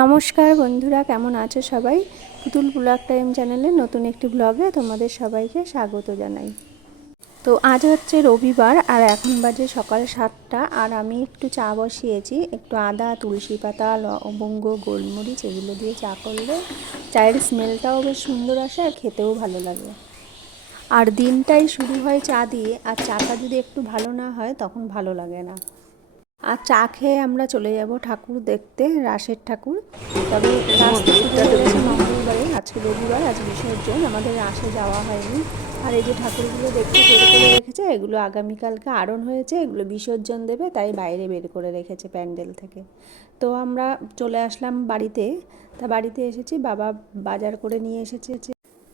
নমস্কার বন্ধুরা, কেমন আছো সবাই? পুতুল ব্লগ টাইম চ্যানেলে নতুন একটি ব্লগে তোমাদের সবাইকে স্বাগত জানাই। তো আজ হচ্ছে রবিবার আর এখন বাজে সকাল সাতটা আর আমি একটু চা বসিয়েছি, একটু আদা, তুলসী পাতা, লবঙ্গ, গোলমরিচ এগুলো দিয়ে চা করলে চায়ের স্মেলটাও বেশ সুন্দর আসে আর খেতেও ভালো লাগে। আর দিনটাই শুরু হয় চা দিয়ে, আর চাটা যদি একটু ভালো না হয় তখন ভালো লাগে না। আর চা খেয়ে আমরা চলে যাব ঠাকুর দেখতে, রাসের ঠাকুর। তবে মঙ্গলবারে, আজকে রবিবার, আজ বিসর্জন আমাদের রাসে যাওয়া হয়নি। আর এই যে ঠাকুরগুলো দেখতে বের করে রেখেছে, এগুলো আগামীকালকে আরণ হয়েছে, এগুলো বিসর্জন দেবে, তাই বাইরে বের করে রেখেছে প্যান্ডেল থেকে। তো আমরা চলে আসলাম বাড়িতে। তা বাড়িতে এসেছি, বাবা বাজার করে নিয়ে এসেছে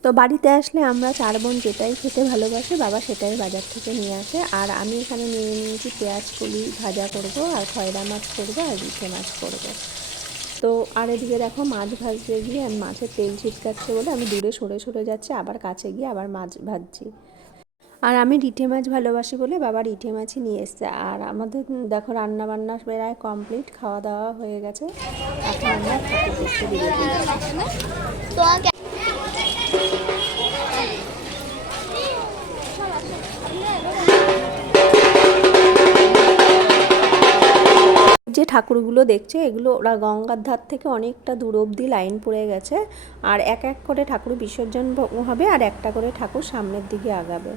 তো বাড়িতে আসলে আমরা চার বোন যেটাই খেতে ভালোবাসে বাবা সেটাই বাজার থেকে নিয়ে আসে। আর আমি এখানে নিয়ে নিয়েছি পেঁয়াজ কলি ভাজা করব আর খয়রা মাছ করব আর রিঠে মাছ করব। তো আর এদিকে দেখো মাছ ভাজতে গিয়ে মাছের তেল ছিটকাচ্ছে বলে আমি দূরে সরে সরে যাচ্ছি, আবার কাছে গিয়ে আবার মাছ ভাজছি। আর আমি রিঠে মাছ ভালোবাসি বলে বাবা রিঠে মাছই নিয়ে এসছে। আর আমাদের দেখো রান্না বান্না প্রায় কমপ্লিট, খাওয়া দাওয়া হয়ে গেছে। এখন আমরা যে ঠাকুরগুলো দেখছে, এগুলো ওরা গঙ্গার ধার থেকে অনেকটা দূর অবধি লাইন পড়ে গেছে। আর এক এক করে ঠাকুর বিসর্জন হবে আর একটা করে ঠাকুর সামনের দিকে আগাবে।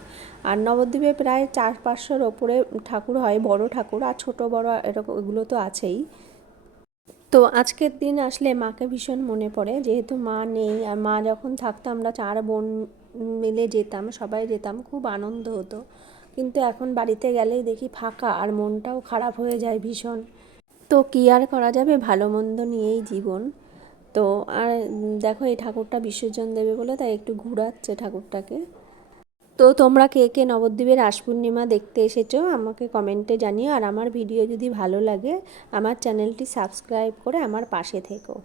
আর নবদ্বীপে প্রায় চার পাঁচশোর ওপরে ঠাকুর হয়, বড় ঠাকুর, আর ছোট বড় এরকম এগুলো তো আছেই। তো আজকের দিন আসলে মাকে ভীষণ মনে পড়ে। যেহেতু মা নেই আর মা যখন থাকতো, আমরা চার বোন মিলে যেতাম, সবাই যেতাম, খুব আনন্দ হতো। কিন্তু এখন বাড়িতে গেলেই দেখি ফাঁকা আর মনটাও খারাপ হয়ে যায় ভীষণ। তো কী আর করা যাবে? ভালো মন্দ নিয়েই জীবন। তো আর দেখো, এই ঠাকুরটা বিসর্জন দেবে বলে, তাই একটু ঘুরাচ্ছে ঠাকুরটাকে। তো তোমরা কে কে নবদ্বীপের আশ পূর্ণিমা দেখতে এসেছ আমাকে কমেন্টে জানিও। আর আমার ভিডিও যদি ভালো লাগে, আমার চ্যানেলটি সাবস্ক্রাইব করে আমার পাশে থেকো।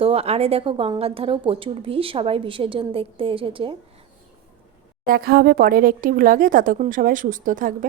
তো আরে দেখো, গঙ্গার ধারেও প্রচুর ভিড়, সবাই বিসর্জন দেখতে এসেছে। দেখা হবে পরের একটি ব্লগে ততক্ষণ সবাই সুস্থ থাকবে।